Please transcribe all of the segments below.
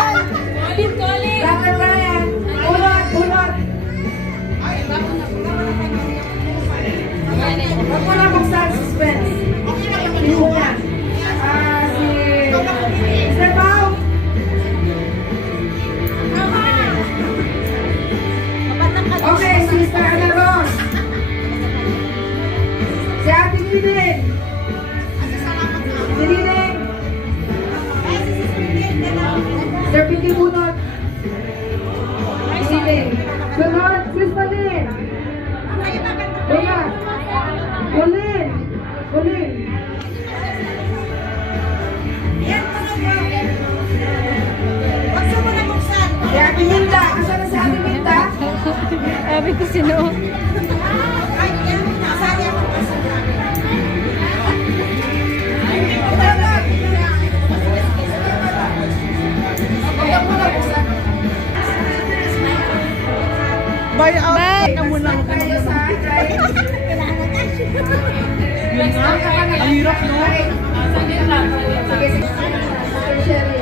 Brother Brian. Bunot, bunot. Huwag mo na buksan, suspense. Hindi mo na. Si Mr. Pao. Okay, Sister Ana Rose. Si Ate Lilin. Si Lilin. Sir Pinky Bunot. Si Lilin. Sunod, Sis Malin. Bunot. Kulin. Kulin. Si Ate Minda. Asa na si Ate Minda? Sabi ko sino. Buy out. Bye. Ka muna. Tayo sa Yun nga. Ang hirap, no? Sige, Sherry.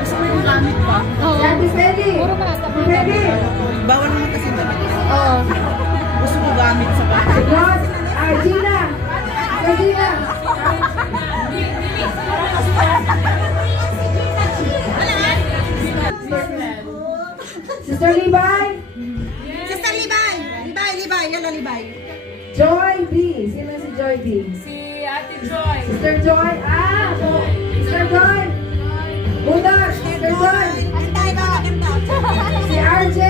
Gusto mo yung gamit pa? Oo. Yan, si Feli. Puro malata Si Feli. Bawal naman kasi ba? Oo. Gusto mo gamit sa bahay. Si Ross. Gina. Si Gina. Sister Libay. Sister Libay! Libay, Libay! Yala, Libay! Joy B. Sino si Joy B? Si Ate Joy. Sister Joy. Sister Joy. Budar. Sister Joy. Ang tayo ba? Maganda! Si RJ.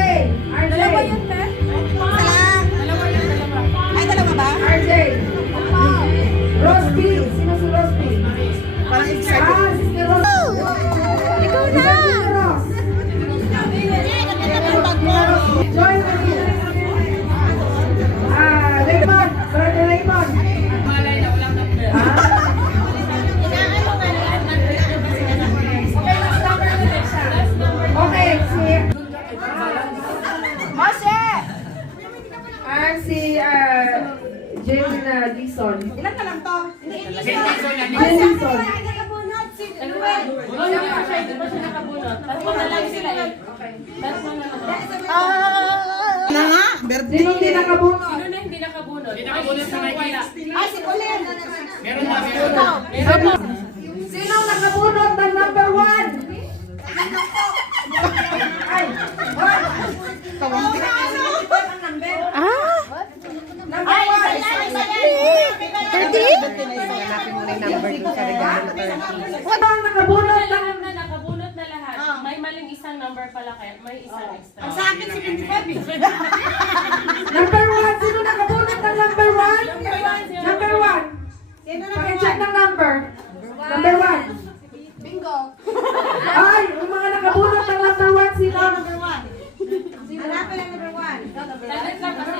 RJ. Dalawa yan, te? Salam! Dalawa yan, dalawa. Ay, dalawa ba? RJ. Rose B. Sino si Rose B? Parang excited. Sister Rose. Ikaw na! Sister Rose. Joy Manila. Raymond. Brother Raymond. Malay na, walang number. Okay, si... Moshe! Si Jane Dixon. Ilan ka lang to? Jane Dixon. Wala pa siya, hindi pa siya nakabunot. Tatlo na lang sila eh. Tatlo na lang. Na nga, birthday. Sino hindi nakabunot? Sino na hindi nakabunot? Hindi nakabunot sa wala. Ay, si Colin! Sino nakabunot ng number 1? Ay! Ah! Number 1! 30? Sino ang nakabunot ng... Alam na, nakabunot na lahat. May maling isang number pala kaya may isang extra. Sa akin, si 25. Number 1! Sino nakabunot ng number 1? Number 1! Sino na Pakicheck ng number. Number 1. Bingo! Ay! Yung mga nakabunot ng number 1, sino? Number 1. Hanapin ang number 1. Saglit lang kasi.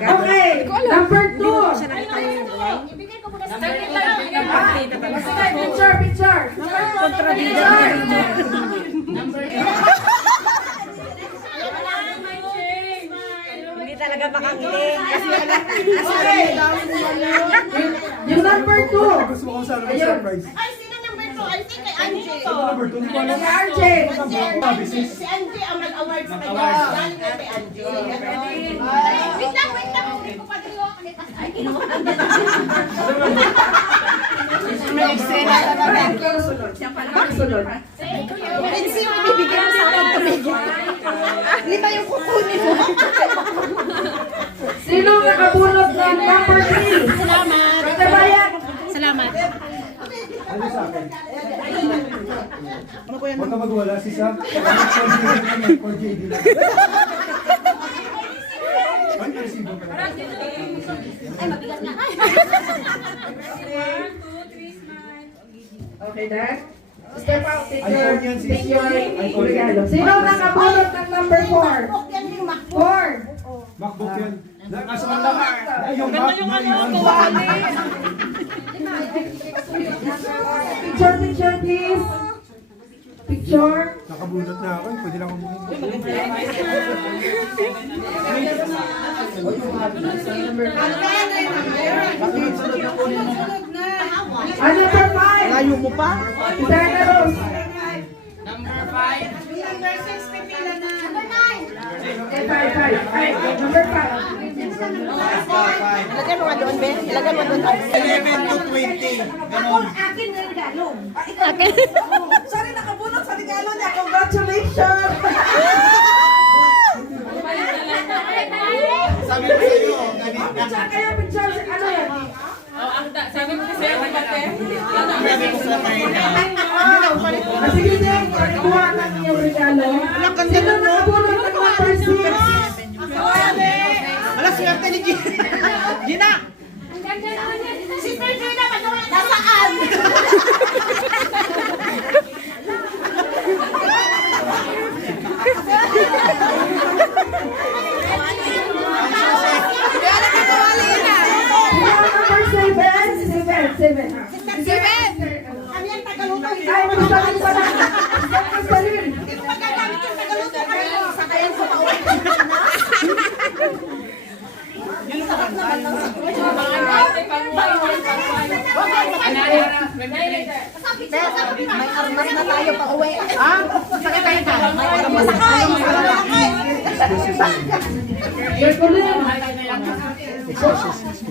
Okay. Number 2. Ibigay ko muna sa Saglit lang. bigyan mo. Sige, picture, picture. Picture. Hindi talaga makakiling. Okay. Yung number 2. Gusto mo kung saan ang Ayun. surprise? Ay, sino number 2? I think kay Angie. Number 2, hindi ko alam. Si RJ. Si Angie ang nag-award sa kanya. Galing na kay Angie. Wait lang, wait lang. Hindi ko pa dito. Ay, kinuha. Sunod. Lindsay, yung ibibigay mo sa akin tumigil. Lima yung kukunin mo. Sino nakabunot ng number 3? Salamat. Brother Bayan. Salamat. Ano sa akin? Ano ko yan? Huwag ka magwala, si Sam. For JD. Ay, resibo ka. Ay, mabigat nga. Okay, Dad. Step out. Take your, iPhone yan, sis. take your iPhone. regalo. Sino nakabunot ng number 4? Book yan yung MacBook. 4. MacBook yan. Nasa man lang. Ay, yung Mac na iwan. Picture, picture, please. Picture. Nakabunot na ako. Pwede lang ako bumili. Number 5. Layo mo pa? Isana Rose. Number 5. Number 6, pipila na. Number 9. 5. Ay, number 5. Ilagyan mo nga doon, Ben. Ilagyan mo doon. 11 to 20. Ganon. Akin na regalo. Akin. Sorry, nakabunot sa regalo niya. Congratulations! Sabi ko sa'yo, ganito. Picture kayo, picture. Ano yan? Sabi ko kasi, magkate. Sabi ko sa kanina. Sige din, kuha na yung regalo. Sino nakabunot ng number 6? Wala, swerte ni Gina. Gina! Sister Gina, nasaan? Seven. Ano yung tagaluto? Ay, magsasabi pa na. Magsasabi. Hindi ko magagamit yung tagaluto kayo. Sakayan sa pauwi. May armas na tayo pa uwi. Ha? Sakit tayo ka. May armas na tayo. Jacqueline.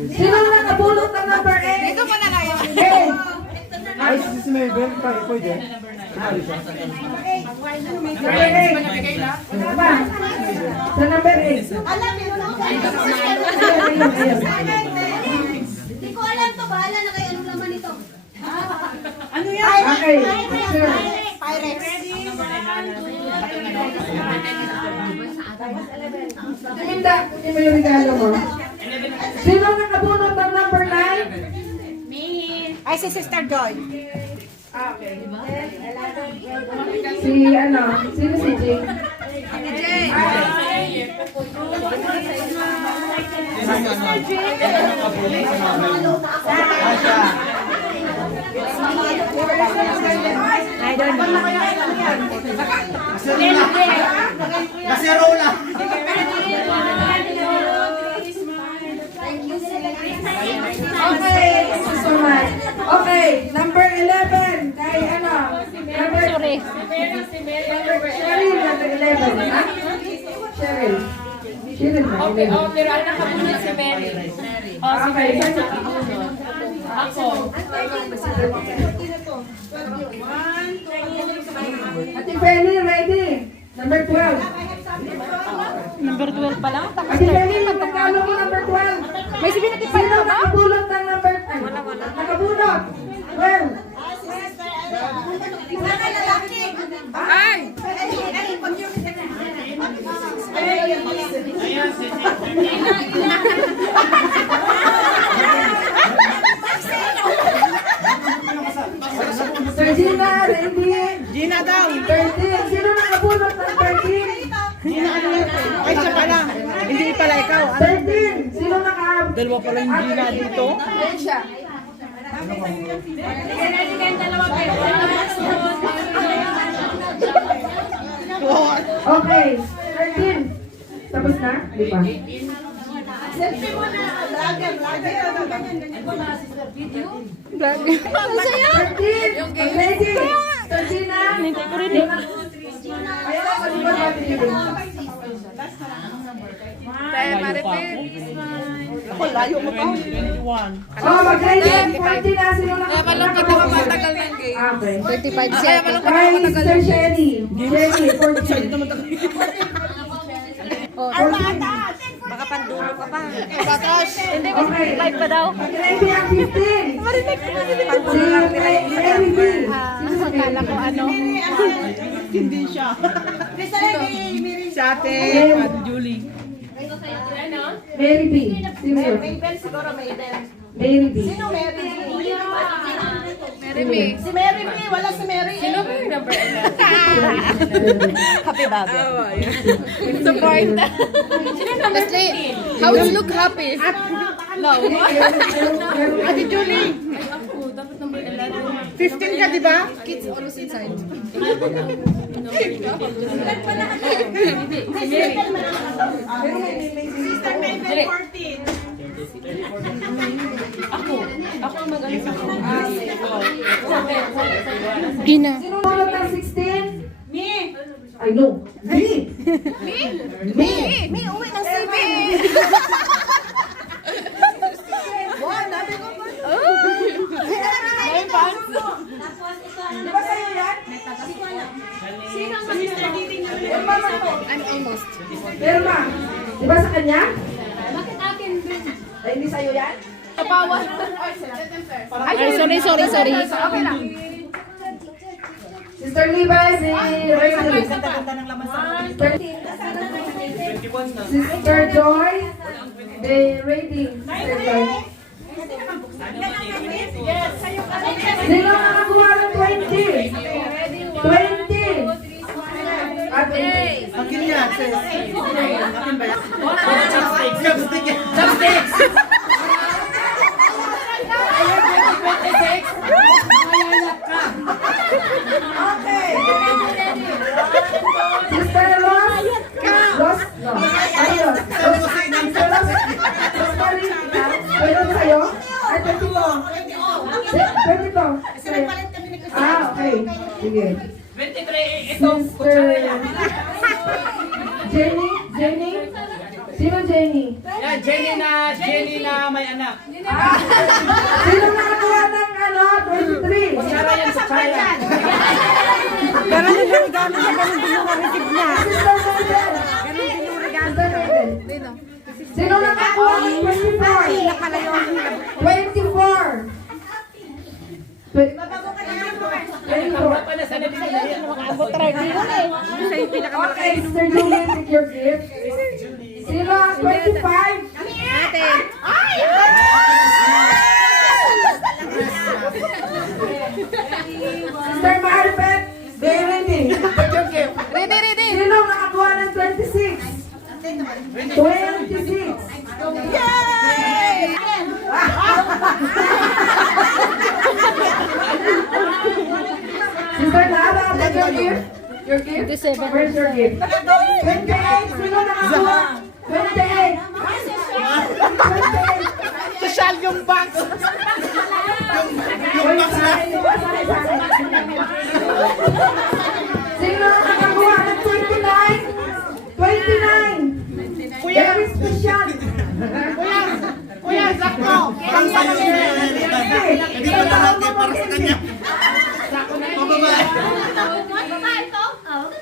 Sino nakabulot ng number 8? Dito mo na kayo. Ay, si Mabel. Pwede. Sumali siya. Number 8. Ano ba? Sa number 8. Alam, meron ako. Hindi ko alam to. Bahala na kayo. Anong laman ito? Ano yan? Okay. Sure. Pyrex. Linda, hindi mo yung regalo mo. Sino nakabunot ng number 9? Ay, si Sister Joy. Okay. Si ano? Sino si Jane? I don't know. Kaserola. Okay. So much. Okay. Number 11. Kay ano? Number Sorry. Cheryl, number 11. Ha? Cheryl. Cheryl na. Okay, pero ang nakabunod si Mary. Okay. Ako. Ate Penny, ready? Number 12. Number 12 pa lang. Ate Penny, magkakalo mo number 12. May sabihin natin pa Sino ba? nakabulot ng number 10? Nakabulot. Well. Ay! Sir Gina, ready? Gina daw. 13. Sino nakabulot ng 13? Gina, ano yun? Ay, siya pala. Hindi pala ikaw. 13. Sino nakabulot? Dalawa pala yung Gina dito. Ayun siya. Okay. 13. Tapos na? Di pa? Selfie mo na. Vlogger. Vlog. Ang saya. 13. Ready? Sir Gina. Nintay ko rin eh. Ayaw ako di ba natin yun? Ako, layo mo pa. 21. Oh, mag-ready. 14 na. Sino nakabulot? Okay. 35 siya. Kay Sir Shelly. Shelly, 14. Baka pandulo ka pa. Hindi, Okay. 5 pa daw. Mag-ready ang 15. Marinig ko na Si Mary B. akala ko ano. Hindi siya. Si ate, Julie. Mary B. Sino yun? Siguro Maiden. Mary B. Sino Mary? Mary May. Si Mary May. Wala si Mary. Sino ba yung number 11? Happy bago. Support. Sino number 15? How it look happy? No. Ate Julie. Ay, ako. Dapat number 11. 15 ka, di ba? Kids always inside. Sister Maybell 14. Ako ang mag-alis ako. Gina. Sino ulot ng 16? Me. I know. Me! May uwi ng CB. Di ba sa'yo yan? Irma ba to? I'm almost. Irma. Di ba sa kanya? Bakit akin din? Ay, hindi sa'yo yan? Ay, sorry. Okay lang. Sister Levi, si Rachel. Sister Joy, the rating. Sister Joy. Sino nakakuha ng 20? 20! At 20. Akin yan, sis. Akin ba yan? Chopstick! Chopsticks! Okay. Sister Ross. Ross? No. Ayun. Sister Ross. Rosemary. Pwede ba sa'yo? Ay, 22. 22. Sa'yo. Ah, okay. Sige. 23, ito, Sister Jenny? Jenny? Sino Jenny? Yan, Jenny na may anak. Sino nakakuha ng 23? Sara yan sa Chaya. Ganun din yung regalo niya, ganun din yung receive niya. Sister Mabel. Ganun din yung regalo. Sister Mabel. Sino nakakuha ng 24? Pala yung 24. 24. Pala sa nabibigyan. Okay, Sister Julie, take your gift. Sino ang 25? Sister Maribeth, they ready. Take your gift. Ready. Sino ang nakakuha ng 26? 26. Yay! Sister Lara, take your gift. Your gift? 27. Where's your gift? 28. Sino nakakuha? 28. 28. social yung box. Yung box na. Sino nakakuha ng 29? 29. Very special. Kuya, sakto. Hindi ko lahat para sa kanya. Pababa.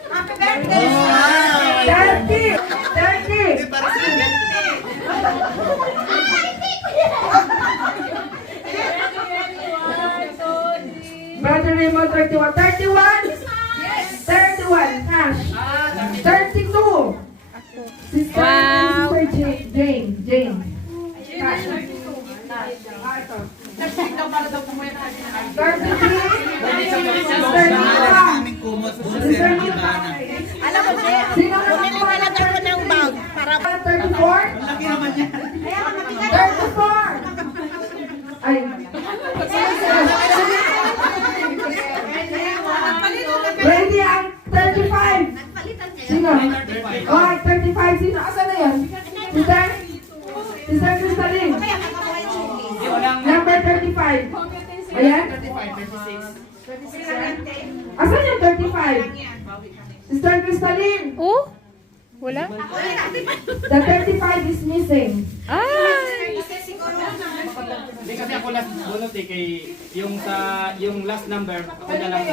Happy birthday! 30. Para sa kanya. Brother Raymond, 31. 31? Yes. 31. Cash. 32. Sister, Wow. Sister Jane. Cash. 33. Sister Nita. Aming kumot. Sister Nita. Alam mo, Jay, Sino bumili nakakuha talaga ako ng bag para 34? Laki naman niya. 34! Ay. Ready ang 35. Sino? Oh, 35. Sino? Asan na yan? Sister? Sister Crystalline. Number 35. Ayan? 36. Asan yung 35? Sister Crystalline. Oh? Wala? The 35 is missing. Ah! Hindi kasi ako last bunot eh kay yung last number ako na lang.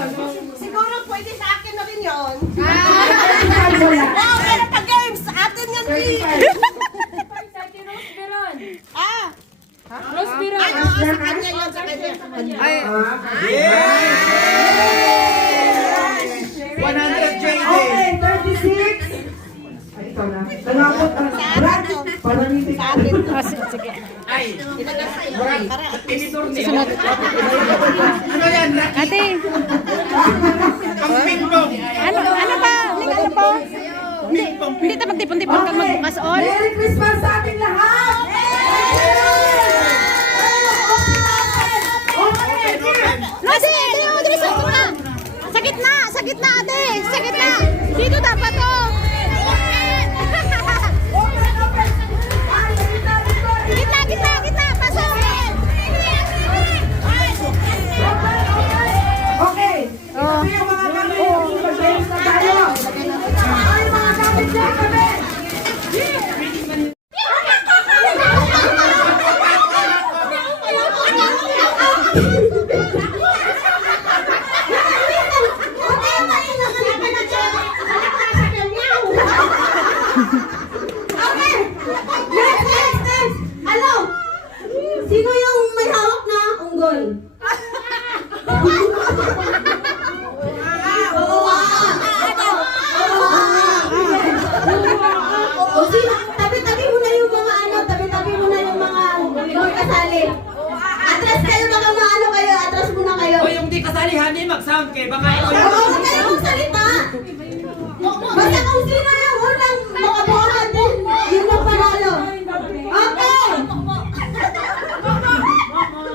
Siguro pwede sa akin na rin yun. 35 wala. Wow, meron pa games! Sa atin yan, please! 35. Sa akin, Rose Biron. Ah! Rose Biron. Ay, oo, sa kanya yun, sa kanya. ay, 100 JD. Okay, 36. Ay, ikaw na. Nangapot ang Brad. Panamitik. Sige. Ay. Editor niya. Sunod. Ano yan? Rocky? Ate, Ang ping pong. ano ba? Ano pa? Hindi ta magtipon-tipon kang magbukas all. Merry Christmas sa ating lahat! Open, open. Ate! Sa gitna, ate! Sa gitna! Dito dapat, oh! Gitna, gitna, gitna! Pasok! Okay. Ito yung mga gamit. Mag-games na tayo. Ay, mga gamit dyan, gamit. Okay! Next! Ano? Sino yung may hawak na unggol? O sino? Tabi-tabi mo na yung mga ano, tabi-tabi mo na yung mga kasali. Atras kayo, baka maano kayo, atras muna kayo. O yung di kasali, hani, mag-sound kayo. Baka ito Oo, huwag kayo magsalita. Basta kung sino yung unang makabuhat din, yun ang panalo. Okay!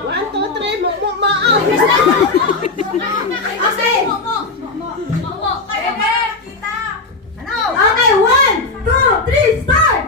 1, 2, 3, mukmukmaan. Okay. Okay, 1, 2, 3, start!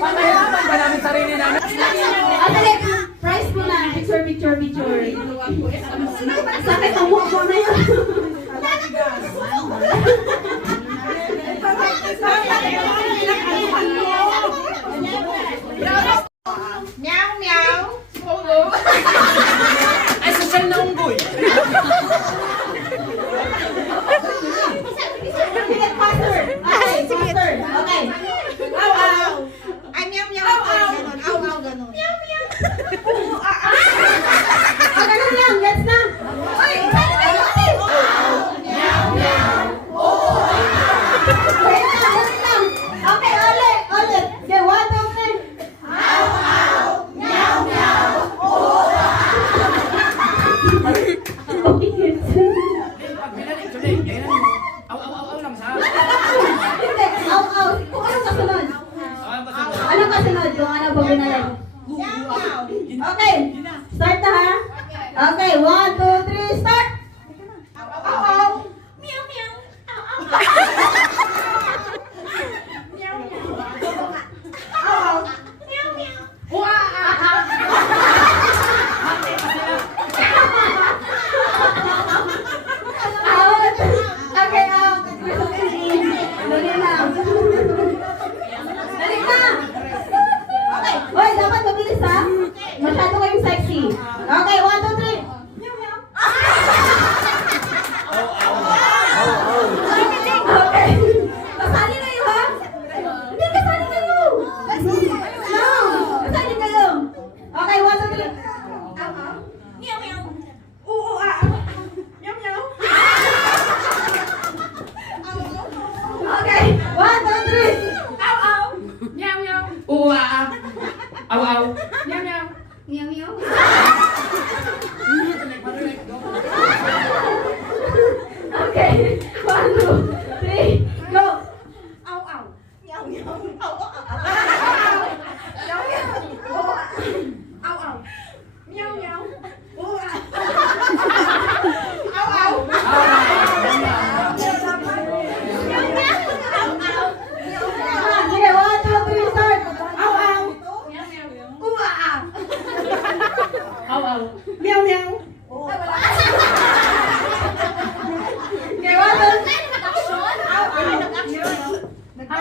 Panahilaman ba namin sarili namin? Okay, prize mo na. Picture. Sakit ang mukha mo na yun. Ay, social na unggoy. Sige, faster. Okay, faster. Okay. Ganun lang, gets na. Oy, sali kayo, ate. Wait lang. Okay, ulit. Okay, 1, 2, 3. Pag binalik, tuloy. Ganyan mo. Aw lang sa. Hindi, aw. Kung anong kasunod? Anong kasunod? Kung ano pa binalik? Okay, start na ha? Okay, 1, 2, 3, start! Aw. Meow, meow. Aw. Meow, meow. Out. Okay, out. Dali lang. Dali na. Okay. Hoy, dapat mabilis ha. Masyado kayong sexy. Okay, 1, 2, 3. Meow, meow. Okay. Kasali kayo ha? Hindi, kasali kayo. No. Kasali kayo. Okay, 1, 2, 3. Meow, meow. Oo, Meow, meow. Okay, 1, 2, 3.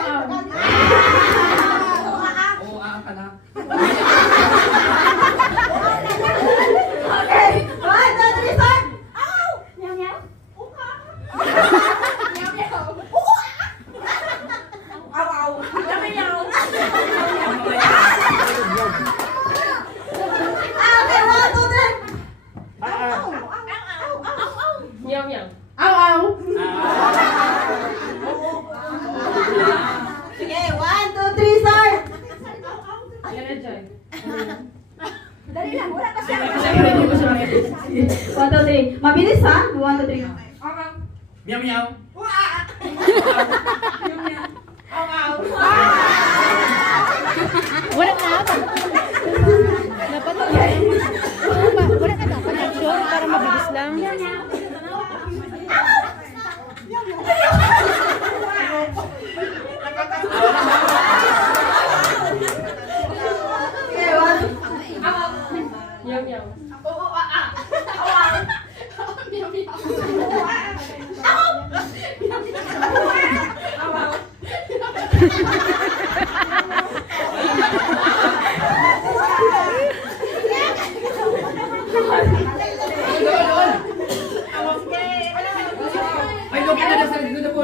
Oo, ka na. Okay, 1, 2, 3, start! Meow, meow. Okay, 1, 2, 3. Meow, meow. Sige, 1, 2, 3, start! Yan na, Joy. Dali lang, wala pa siya. 1, 2, 3. Mabilis ha? 1, 2, 3. Meow meow. Wala na. Dapat wala na dapat action para mabilis lang. Okay, 1. Meow, meow. Ay, look na sa dito na po.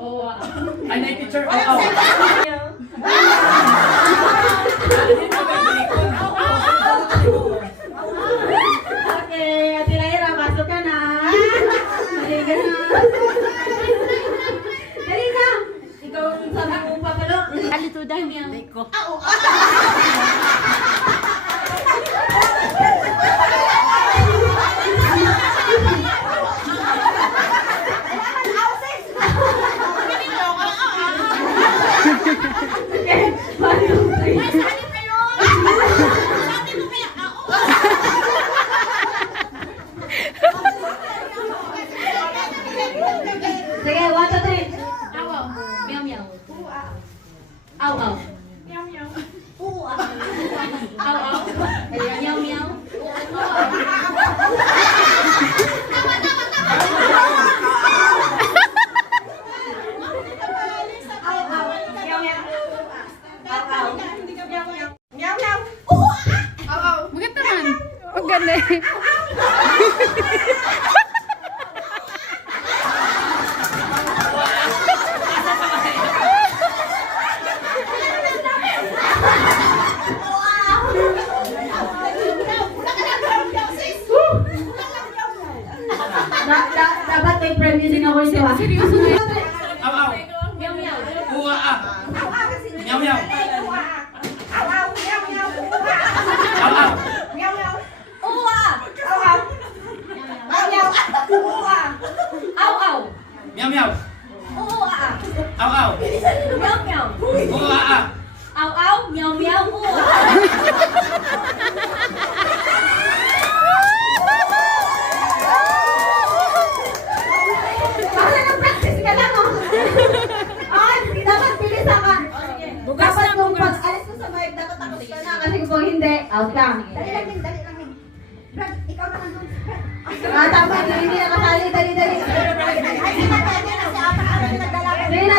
Oo, Ay, na teacher. Oo. Okay, Ate Lyra, pasok ka na. Dali ka na. Dali na. Ikaw ang sabi mo papalo. Alito dahil hindi ko. Okay, 1, 2, 3. Sige, 1, 2, 3. Meow meow. Aw aw. meow, meow. Aw aw. Meow meow. Bakit naman? Ang ganda eh. Dapat may premyo din ako ito ah. Seryoso na yun. Aw, aw. Meow, meow. Oo, Meow meow. Aw, aw. Aw, aw. Meow meow. Aw, aw. Meow, meow. Oo, Aw, aw. Meow, meow. Basta nag-practice ka lang oh. Ay, dapat bilis ka. Bugas Dapat na, kung bugas. pag-alis ko sa vibe, dapat tapos ka na. Kasi kung hindi, out ka. Dali lang, dali lang. Brad, ikaw naman doon. Tama, hindi na kasali. Dali. Ay, hindi na pwede na si Ata Ara na nagdalaga. Sige na.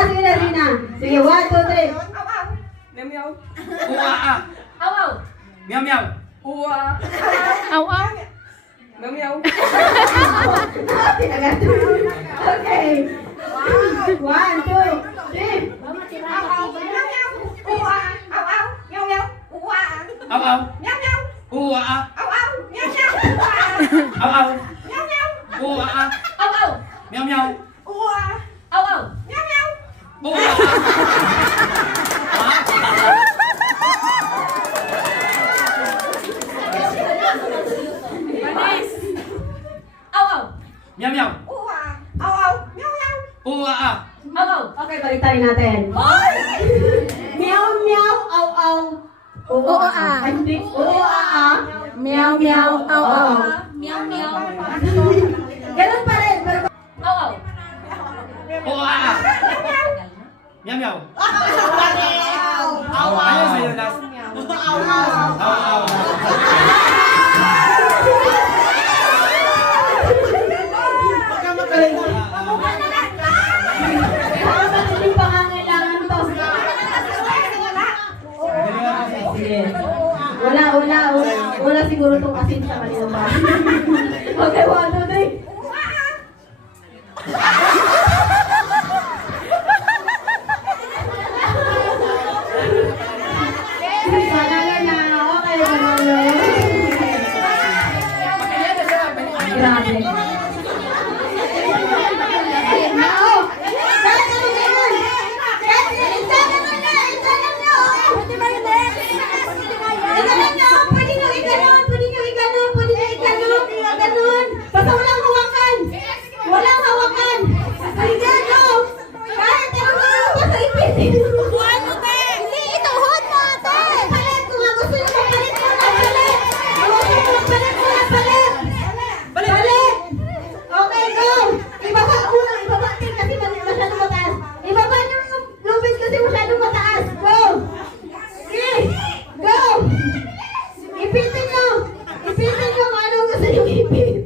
Sige, 1, 2, 3. Aw. Meow, meow. Oo, Aw, aw. Meow meow. Aw aw. Meow, meow. Tinagat. Okay. 1, 2, 3. Aw, aw. Oo, Aw, aw. Oo, Aw, aw. Meow meow. Aw, aw. Oo, Manis. Aw, aw. Meow meow. Oo, Aw, aw. Okay, baliktarin natin. Meow, meow, aw, aw. Oo, ah. Ay, hindi. Oo, ah. Meow meow. Aw aw. Meow, meow. Ganun pa rin. Pero Aw, aw. Oo, Meow meow. Aw, Ano sa'yo last? Yung pangangailangan to. Sige. Wala siguro itong asin sa kanila. Okay, 1, 2, 3. Panalo na. Okay, panalo. Grabe. Basta walang hawakan! Walang hawakan! Sige, go! Kahit ano sa ipin! Hindi, ituhod mo, ate! Palit! Kung gusto nyo magpalit mo na palit! Magpalit mo na palit! Palit! Okay, go! Ibaba unang, ibaba din kasi masyadong mataas. Ibaba nyo yung lupit kasi masyadong mataas. Go! Sige! Go! Ipitin nyo! Ipitin nyo kung ano gusto nyo ipit.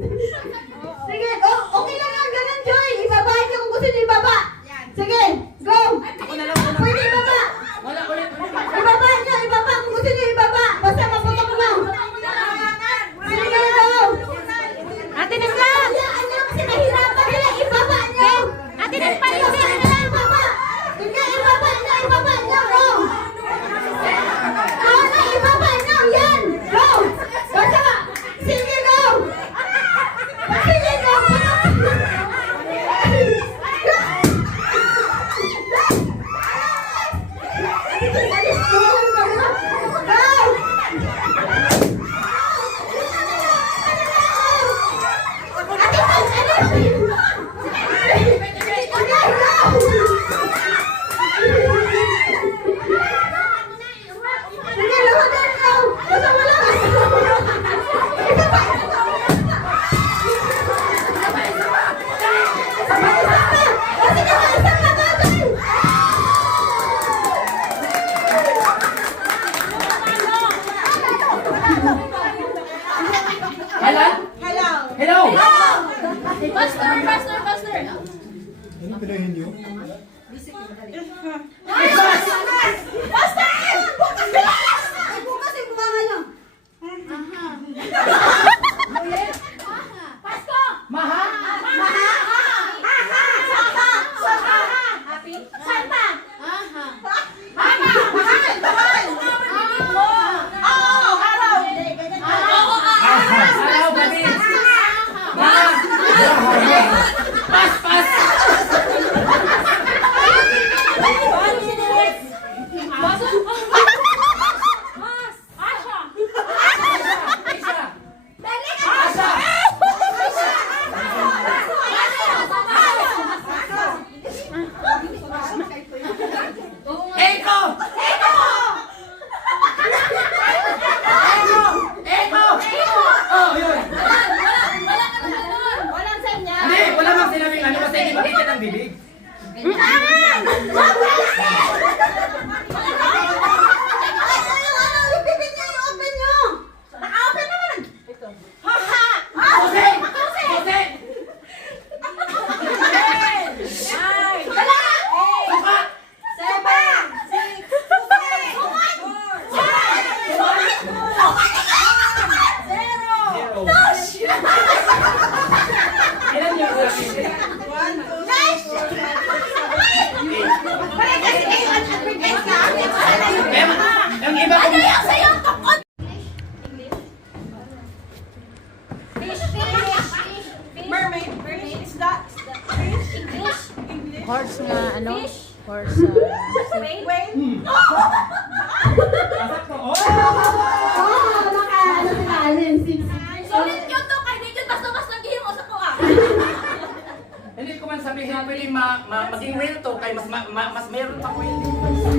Sige, go! Okay lang yan, ganun, Joy! Ibaba nyo kung gusto nyo ibaba. Sige, go! Pwede ibaba! Ibaba nyo, ibaba kung gusto nyo ibaba. Basta maputok mo. Sige, go! Ate Neslan! Hayaan nyo kasi nahirapan nila. Ibaba nyo! Ate Neslan! Ibaba! Hindi, ibaba nyo, ibaba nyo, go! Wala, ibaba nyo, yan! Go! Basta! Sige, go! Sige, go! Hello! Pastor! Bukas yung bunga nyo. Araw, gabi! Pas! Eko! Oh, yun! Hindi, wala mang sinabing ano kasi hindi makita ng bibig. Jose! Ilan yung sabi? Yung iba kung... Horse nga, ano? Horse, Hindi ko man sabihin pwede maging real to kay mas meron pa ko yun.